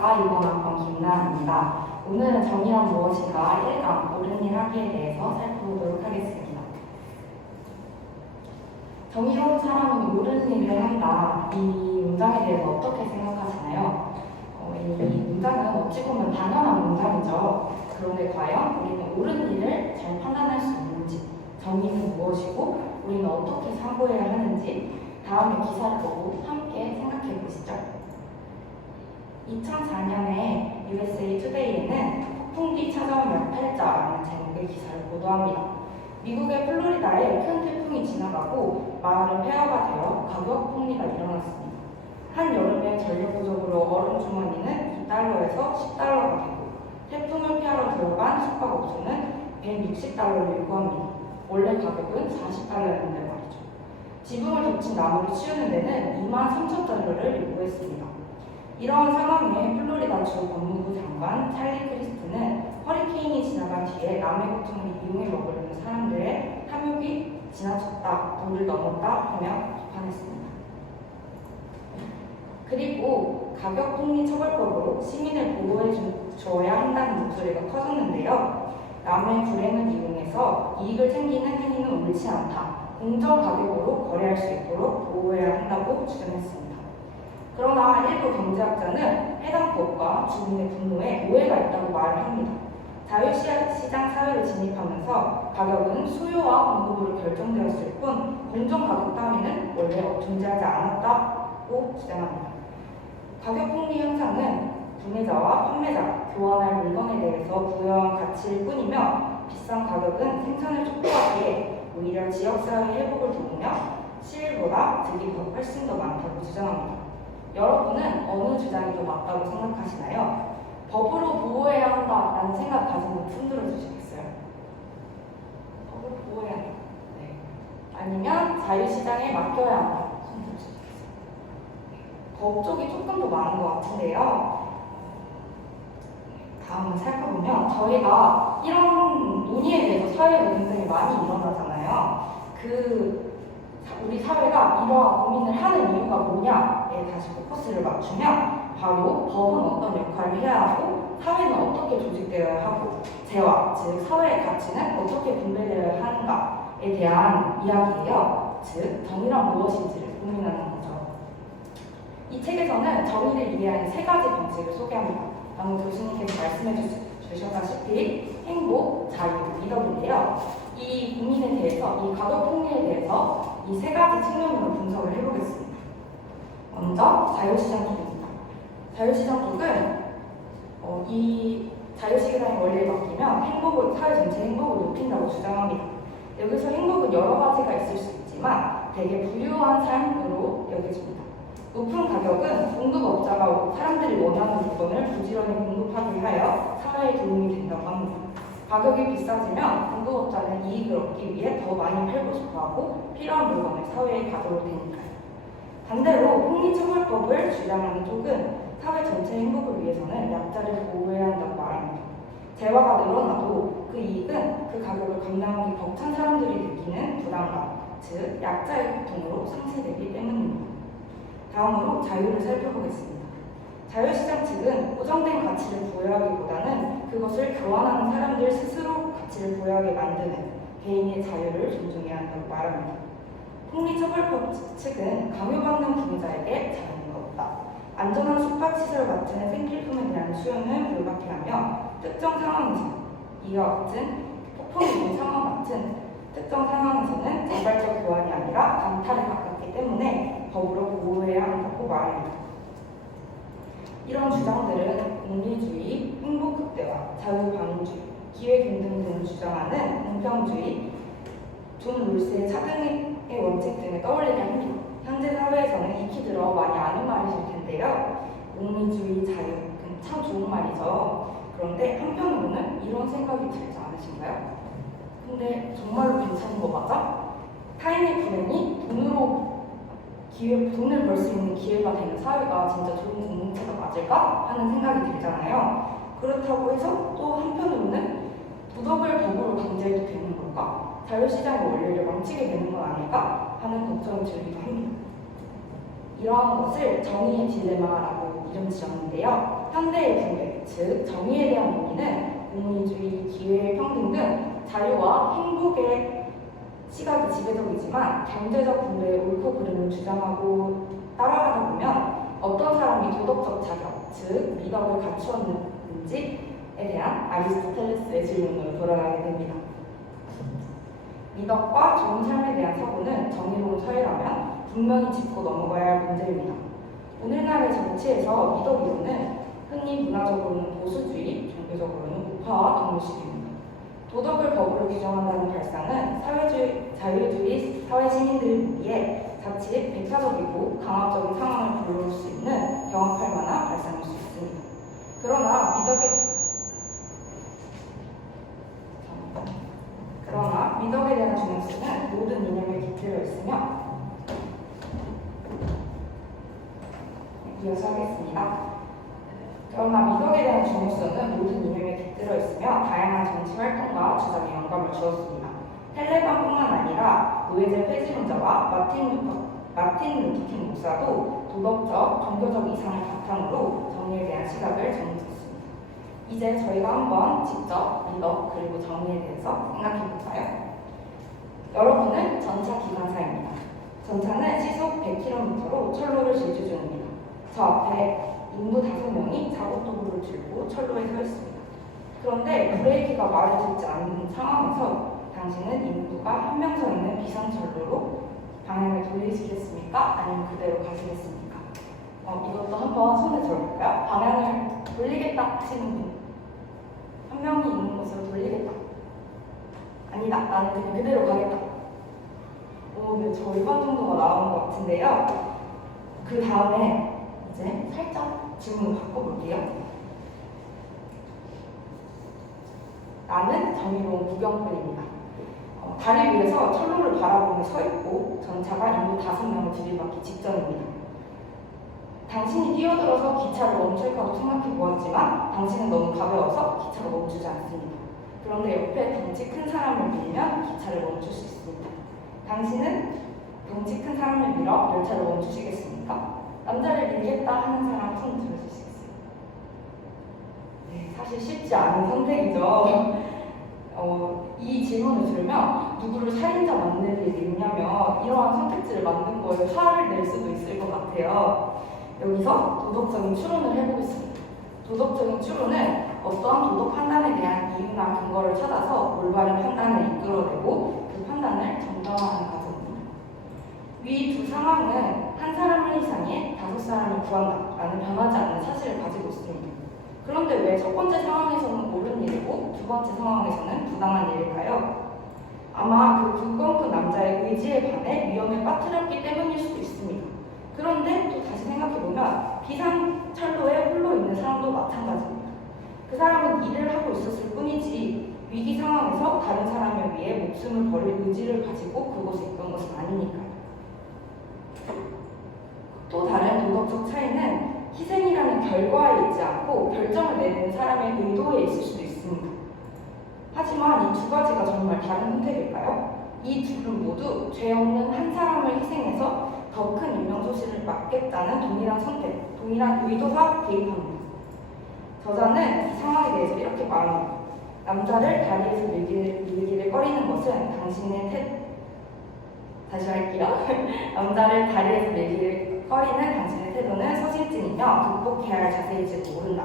작가 이번학번 김나입니다. 오늘은 정의란 무엇인가 1강 옳은 일 하기에 대해서 살펴보도록 하겠습니다. 정의로운 사람은 옳은 일을 한다. 이 문장에 대해서 어떻게 생각하시나요? 어, 이 문장은 어찌 보면 당연한 문장이죠. 그런데 과연 우리는 옳은 일을 잘 판단할 수 있는지, 정의는 무엇이고, 우리는 어떻게 사고해야 하는지, 다음에 기사를 보고 함께 생각해 보시죠. 2004년에 USA 투데이에는 폭풍기 찾아온 역팔자라는 제목의 기사를 보도합니다. 미국의 플로리다에 큰 태풍이 지나가고 마을은 폐허가 되어 가격 폭리가 일어났습니다. 한 여름에 전력 부족으로 얼음 주머니는 2달러에서 10달러가 되고 태풍을 피하러 들어간 숙박업소는 160달러를 요구합니다. 원래 가격은 40달러였는데 말이죠. 지붕을 덮친 나무를 치우는 데는 2만 3천 달러를 요구했습니다. 이러한 상황에 플로리다 주 법무부 장관 찰리 크리스트는 허리케인이 지나간 뒤에 남의 고통을 이용해 먹으려는 사람들의 탐욕이 지나쳤다, 도를 넘었다 하며 비판했습니다. 그리고 가격 폭리 처벌법으로 시민을 보호해 주- 줘야 한다는 목소리가 커졌는데요. 남의 불행을 이용해서 이익을 챙기는 행위는 옳지 않다. 공정 가격으로 거래할 수 있도록 보호해야 한다고 주장했습니다. 그러나 일부 경제학자는 해당 법과 주민의 분노에 오해가 있다고 말을 합니다. 자유시장 사회를 진입하면서 가격은 수요와 공급으로 결정되었을 뿐 공정 가격 따위는 원래 존재하지 않았다고 주장합니다. 가격 폭리 현상은 구매자와 판매자, 교환할 물건에 대해서 부여한 가치일 뿐이며 비싼 가격은 생산을 촉구하기에 오히려 지역사회 회복을 도우며 실보다 득이 더 훨씬 더 많다고 주장합니다. 여러분은 어느 주장이 더 맞다고 생각하시나요? 법으로 보호해야 한다라는 생각 가진 분 손들어 주시겠어요? 법으로 보호해야 한다. 네. 아니면 자유시장에 맡겨야 한다. 손들어 주시겠어요? 법 쪽이 조금 더 많은 것 같은데요. 다음을 살펴보면 저희가 이런 논의에 대해서 사회에서 굉장히 많이 일어나잖아요. 그 사- 우리 사회가 이러한 고민을 하는 이유가 뭐냐 에 다시 포커스를 맞추면 바로 법은 어떤 역할을 해야 하고 사회는 어떻게 조직되어야 하고 재화 즉 사회의 가치는 어떻게 분배되어야 하는가에 대한 이야기예요. 즉 정의란 무엇인지를 고민하는 거죠. 이 책에서는 정의를 이해하는 세 가지 방식을 소개합니다. 방금 교수님께서 말씀해 주- 주셨다시피 행복, 자유, 미덕인데요. 이 고민에 대해서, 이 가격 폭리에 대해서 이 세 가지 측면으로 분석을 해보겠습니다. 먼저 자유시장 쪽입니다. 자유시장 쪽은 어, 이 자유시장의 원리를 바뀌면 행복을 사회 전체 행복을 높인다고 주장합니다. 여기서 행복은 여러 가지가 있을 수 있지만 되게 부유한 삶으로 여겨집니다. 높은 가격은 공급업자가 사람들이 원하는 물건을 부지런히 공급하게 하여 사회에 도움이 된다고 합니다. 가격이 비싸지면 공급업자는 이익을 얻기 위해 더 많이 팔고 싶어하고 필요한 물건을 사회에 가져올 테니까요. 반대로 폭리처벌법을 주장하는 쪽은 사회 전체 행복을 위해서는 약자를 보호해야 한다고 말합니다. 재화가 늘어나도 그 이익은 그 가격을 감당하기 벅찬 사람들이 느끼는 부담감, 즉 약자의 고통으로 상쇄되기 때문입니다. 다음으로 자유를 살펴보겠습니다. 자유시장 측은 고정된 가치를 부여하기보다는 그것을 교환하는 사람들 스스로 가치를 부여하게 만드는 개인의 자유를 존중해야 한다고 말합니다. 폭리처벌법 측은 강요받는 부모자에게 자유는 없다. 안전한 숙박시설 같은 생필품에 대한 수요는 불가피하며 특정 상황에서 이와 같은 폭풍이 온 상황 같은 특정 상황에서는 자발적 교환이 아니라 강탈에 가깝기 때문에 법으로 보호해야 한다고 말합니다. 이런 주장들은 공리주의, 행복 극대화, 자유방위주의, 기회균등 등을 주장하는 공평주의, 존 롤스의 차등의 원칙 등을 떠올리게 합니다. 현재 사회에서는 익히 들어 많이 아는 말이실 텐데요. 공리주의, 자유, 그참 좋은 말이죠. 그런데 한편으로는 이런 생각이 들지 않으신가요? 근데 정말로 괜찮은 거 맞아? 타인의 불행이 돈으로 기회, 돈을 벌 수 있는 기회가 되는 사회가 진짜 좋은 공동체가 맞을까 하는 생각이 들잖아요. 그렇다고 해서 또 한편으로는 도덕을 도구로 강제해도 되는? 자유시장의 원리를 망치게 되는 건 아닐까? 하는 걱정이 들기도 합니다. 이러한 것을 정의의 딜레마라고 이름 지었는데요. 현대의 분배, 즉 정의에 대한 논의는 공리주의, 기회, 평등 등 자유와 행복의 시각이 지배적이지만 경제적 분배의 옳고 그름을 주장하고 따라가다 보면 어떤 사람이 도덕적 자격, 즉 미덕을 갖추었는지에 대한 아리스토텔레스의 질문으로 돌아가게 됩니다. 미덕과 좋은 삶에 대한 사고는 정의로운 사회라면 분명히 짚고 넘어가야 할 문제입니다. 오늘날의 정치에서 미덕 이론은 흔히 문화적으로는 보수주의, 종교적으로는 우파와 동일식입니다. 도덕을 법으로 규정한다는 발상은 사회주의, 자유주의 사회 시민들을 위해 자칫 배타적이고 강압적인 상황을 불러올 수 있는 경악할 만한 발상일 수 있습니다. 그러나 미덕의 그러나 미덕에 대한 중요성은 모든 이념에 깃들어 있으며 이어서 하겠습니다. 그러나 미덕에 대한 중요성은 모든 이념에 깃들어 있으며 다양한 정치 활동과 주장에 영감을 주었습니다. 텔레반뿐만 아니라 노예제 폐지론자와 마틴 루터, 마틴 루터킹 목사도 도덕적, 종교적 이상을 바탕으로 정의에 대한 시각을 정리했습니다. 이제 저희가 한번 직접 미덕 그리고 정의에 대해서 생각해 볼까요? 여러분은 전차 기관사입니다. 전차는 시속 100km로 철로를 질주 중입니다. 저 앞에 인부 다섯 명이 작업도구를 들고 철로에 서 있습니다. 그런데 브레이크가 말을 듣지 않는 상황에서 당신은 인부가 한 명 서 있는 비상철로로 방향을 돌리시겠습니까? 아니면 그대로 가시겠습니까? 어, 이것도 한번 손에 들어볼까요? 방향을 돌리겠다 하시는 분. 한 명이 있는 곳으로 돌리겠다. 아니다. 나는 그냥 그대로 가겠다. 오, 네, 절반 정도가 나온 것 같은데요. 그 다음에 이제 살짝 질문을 바꿔볼게요. 나는 정의로운 구경꾼입니다. 어, 다리 위에서 철로를 바라보며 서 있고 전차가 인구 다섯 명을 들이받기 직전입니다. 당신이 뛰어들어서 기차를 멈출까도 생각해 보았지만 당신은 너무 가벼워서 기차가 멈추지 않습니다. 그런데 옆에 덩치 큰 사람을 밀면 기차를 멈출 수 있습니다. 당신은 덩치 큰 사람을 밀어 열차를 멈추시겠습니까? 남자를 밀겠다 하는 사람 손 들어주시겠어요? 네, 사실 쉽지 않은 선택이죠. 어, 이 질문을 들으면 누구를 살인자 만들 일이 있냐면 이러한 선택지를 만든 거에 화를 낼 수도 있을 것 같아요. 여기서 도덕적인 추론을 해보겠습니다. 도덕적인 추론은 어떠한 도덕 판단에 대한 이유나 근거를 찾아서 올바른 판단을 이끌어내고 그 판단을 정당화하는 과정입니다. 위 두 상황은 한 사람을 희생해 다섯 사람을 구한다라는 변하지 않는 사실을 가지고 있습니다. 그런데 왜 첫 번째 상황에서는 옳은 일이고 두 번째 상황에서는 부당한 일일까요? 아마 그 굴건큰 남자의 의지에 반해 위험에 빠뜨렸기 때문일 수도 있습니다. 그런데 또 다시 생각해보면 비상철로에 홀로 있는 사람도 마찬가지입니다. 그 사람은 일을 하고 있었을 뿐이지 위기 상황에서 다른 사람을 위해 목숨을 버릴 의지를 가지고 그곳에 있던 것은 아니니까요. 또 다른 도덕적 차이는 희생이라는 결과에 있지 않고 결정을 내리는 사람의 의도에 있을 수도 있습니다. 하지만 이 두 가지가 정말 다른 선택일까요? 이 둘은 모두 죄 없는 한 사람을 희생해서 더 큰 인명 소실을 막겠다는 동일한 선택, 동일한 의도가 개입합니다. 저자는 이 상황에 대해서 이렇게 말합니다. 남자를 다리에서 밀기를, 밀기를 꺼리는 것은 당신의 태 다시 할게요. 남자를 다리에서 밀기를 꺼리는 당신의 태도는 서신증이며 극복해야 할 자세일지도 모른다.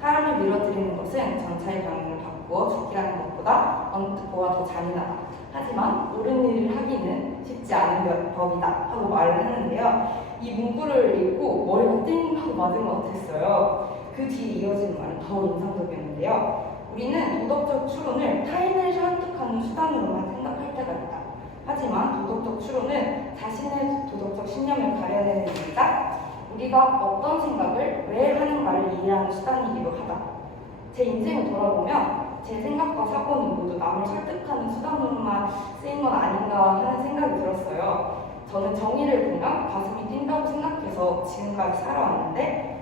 사람을 밀어뜨리는 것은 전차의 방향을 바꾸어 죽기라는 것보다 어느 것보다 더 잔인하다. 하지만 옳은 일을 하기는 쉽지 않은 법이다 하고 말을 하는데요. 이 문구를 읽고 머리가 띵 하고 맞은 것 같았어요. 그 뒤에 이어지는 말은 더 인상적이었는데요. 우리는 도덕적 추론을 타인을 설득하는 수단으로만 생각할 때가 있다. 하지만 도덕적 추론은 자신의 도덕적 신념을 가려내는 일이다. 우리가 어떤 생각을 왜 하는가를 이해하는 수단이기도 하다. 제 인생을 돌아보면 제 생각과 사고는 모두 남을 설득하는 수단으로만 쓰인 건 아닌가 하는 생각이 들었어요. 저는 정의를 보면 가슴이 뛴다고 생각해서 지금까지 살아왔는데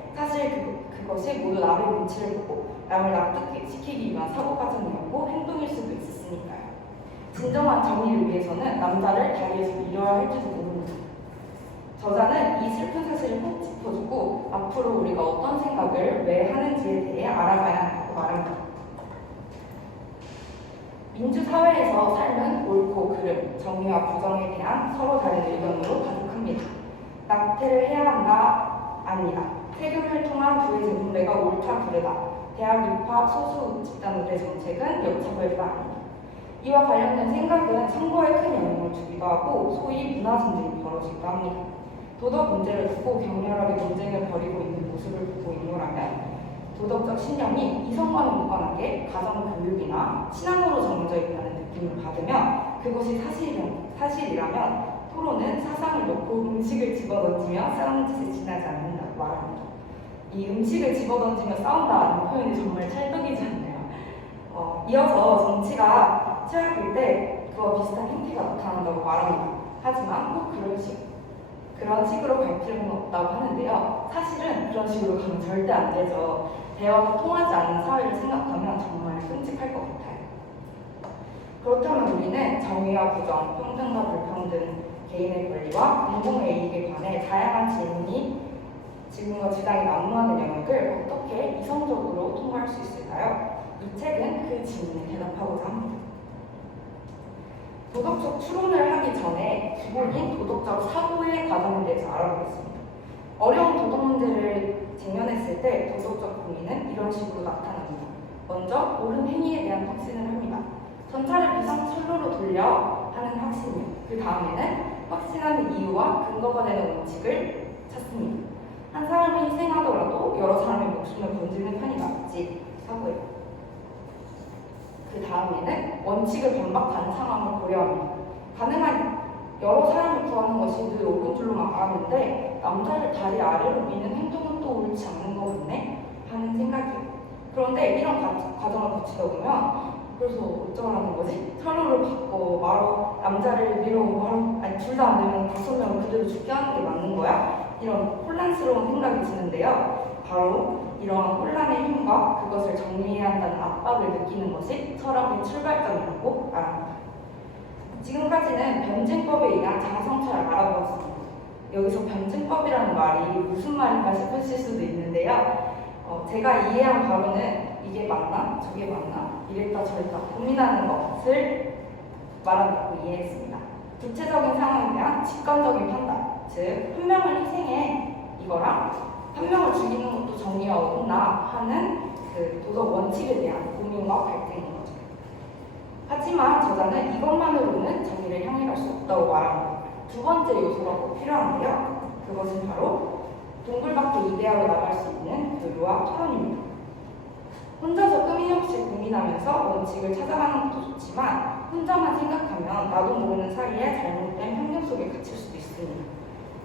것이 모두 남의 눈치를 보고 남을 납득시키기 위한 사고 과정이었고 행동일 수도 있었으니까요. 진정한 정의를 위해서는 남자를 다리에서 밀어야 할지도 모릅니다. 저자는 이 슬픈 사실을 꼭 짚어주고 앞으로 우리가 어떤 생각을 왜 하는지에 대해 알아가야 한다고 말합니다. 민주사회에서 삶은 옳고 그름, 정의와 부정에 대한 서로 다른 의견으로 가득합니다. 낙태를 해야 한다, 아니다. 세금을 통한 부의 분배가 옳다, 그르다. 대학 입학 소수 집단 의대 정책은 역차별과 아니다. 이와 관련된 생각은 선거에 큰 영향을 주기도 하고 소위 문화 전쟁이 벌어지기도 합니다. 도덕 문제를 두고 격렬하게 논쟁을 벌이고 있는 모습을 보고 있노라면 도덕적 신념이 이성과는 무관하게 가정 교육이나 신앙으로 정해져 있다는 느낌을 받으며 그것이 사실이라면 토론은 놓고 음식을 집어던지며 싸우는 짓에 지나지 않는다고 말합니다. 이 음식을 집어던지며 싸운다는 표현이 정말 찰떡이지 않나요? 어, 이어서 정치가 최악일 때 그와 비슷한 행태가 나타난다고 말합니다. 하지만 꼭 그런 식 그런 식으로 갈 필요는 없다고 하는데요. 사실은 그런 식으로 가면 절대 안 되죠. 대화가 통하지 않는 사회를 생각하면 정말 끔찍할 것 같아요. 그렇다면 우리는 정의와 부정, 평등과 불평등, 개인의 권리와 공공의 이익에 관해 다양한 질문이 질문과 주장이 난무하는 영역을 어떻게 이성적으로 통과할 수 있을까요? 이 책은 그 질문에 대답하고자 합니다. 도덕적 추론을 하기 전에 기본인 도덕적 사고의 과정에 대해서 알아보겠습니다. 어려운 도덕 문제를 직면했을 때 도덕적 고민은 이런 식으로 나타납니다. 먼저 옳은 행위에 대한 확신을 합니다. 돌려 하는 확신이요. 그 다음에는 확신하는 이유와 근거가 되는 원칙을 찾습니다. 한 사람이 희생하더라도 여러 사람의 목숨을 건지는 편이 낫지 사고예요. 그 다음에는 원칙을 반박하는 상황을 고려합니다. 가능한 여러 사람을 구하는 것이 늘 옳은 줄로만 알았는데 남자를 다리 아래로 미는 행동은 또 옳지 않는 것 같네 하는 생각이에요. 그런데 이런 과, 과정을 거치다 보면 그래서 어쩌라는 거지? 서로를 바꿔 말어 남자를 밀어 말어 아니 둘 다 안 되면 다섯 명을 그대로 죽게 하는 게 맞는 거야? 이런 혼란스러운 생각이 드는데요. 바로 이러한 혼란의 힘과 그것을 정리해야 한다는 압박을 느끼는 것이 철학의 출발점이라고 말합니다. 지금까지는 변증법에 의한 자아성찰을 알아보았습니다. 여기서 변증법이라는 말이 무슨 말인가 싶으실 수도 있는데요. 어, 제가 이해한 바로는 이게 맞나? 저게 맞나? 이랬다 저랬다 고민하는 것을 말한다고 이해했습니다. 구체적인 상황에 대한 직관적인 판단, 즉, 한 명을 희생해 이거랑 한 명을 죽이는 것도 정의가 어긋나 하는 그 도덕 원칙에 대한 고민과 갈등인 거죠. 하지만 저자는 이것만으로는 정의를 향해 갈 수 없다고 말합니다. 두 번째 요소가 꼭 필요한데요. 그것은 바로 동굴밖에 이대하로 나갈 수 있는 교류와 토론입니다. 혼자서 끊임없이 고민하면서 원칙을 찾아가는 것도 좋지만 혼자만 생각하면 나도 모르는 사이에 잘못된 편견 속에 갇힐 수도 있습니다.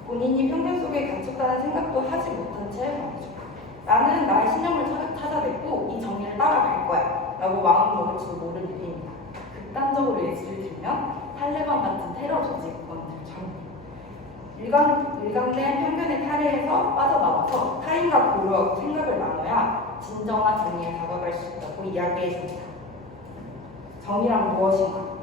본인이 편견 속에 갇혔다는 생각도 하지 못한 채 말이죠. 나는 나의 신념을 찾아- 찾아냈고 이 정의를 따라갈 거야 라고 마음먹을지도 모를 일입니다. 극단적으로 예시를 들면 탈레반 같은 테러 조직원들처럼 일관, 일관된 편견의 탈해에서 빠져나와서 타인과 고려하고 생각을 나눠야 진정한 정의에 다가갈 수 있다고 이야기해 줍니다. 정의란 무엇인가?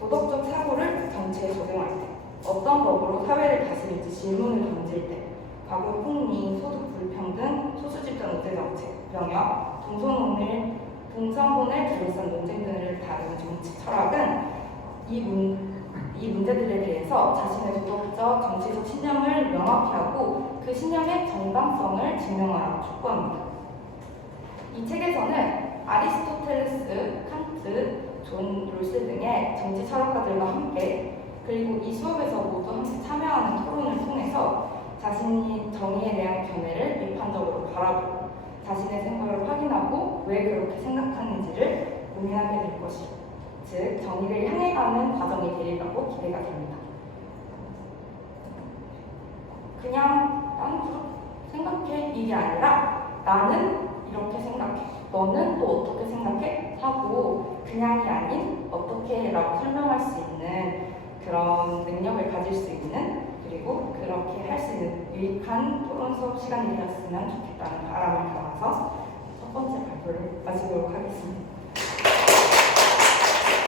도덕적 사고를 정치에 적용할 때, 어떤 법으로 사회를 다스릴지 질문을 던질 때, 과거 폭리, 소득 불평등, 소수집단 우대 정책, 병역, 동성혼을, 동성혼을 둘러싼 논쟁 등을 다루는 정치 철학은 이, 문, 이 문제들에 대해서 자신의 도덕 적, 정치적 신념을 명확히 하고 그 신념의 정당성을 증명하라고 촉구합니다. 이 책에서는 아리스토텔레스, 칸트, 존 롤스 등의 정치 철학가들과 함께 그리고 이 수업에서 모두 함께 참여하는 토론을 통해서 자신이 정의에 대한 견해를 비판적으로 바라보고 자신의 생각을 확인하고 왜 그렇게 생각하는지를 고민하게 될 것이고 즉 정의를 향해 가는 과정이 되리라고 기대가 됩니다. 그냥 나는 그렇게 생각해 이게 아니라 나는 이렇게 생각해 너는 또 어떻게 생각해 하고 그냥이 아닌 어떻게라고 설명할 수 있는 그런 능력을 가질 수 있는 그리고 그렇게 할 수 있는 유익한 토론 수업 시간이 되었으면 좋겠다는 바람을 담아서 첫 번째 발표를 마치도록 하겠습니다.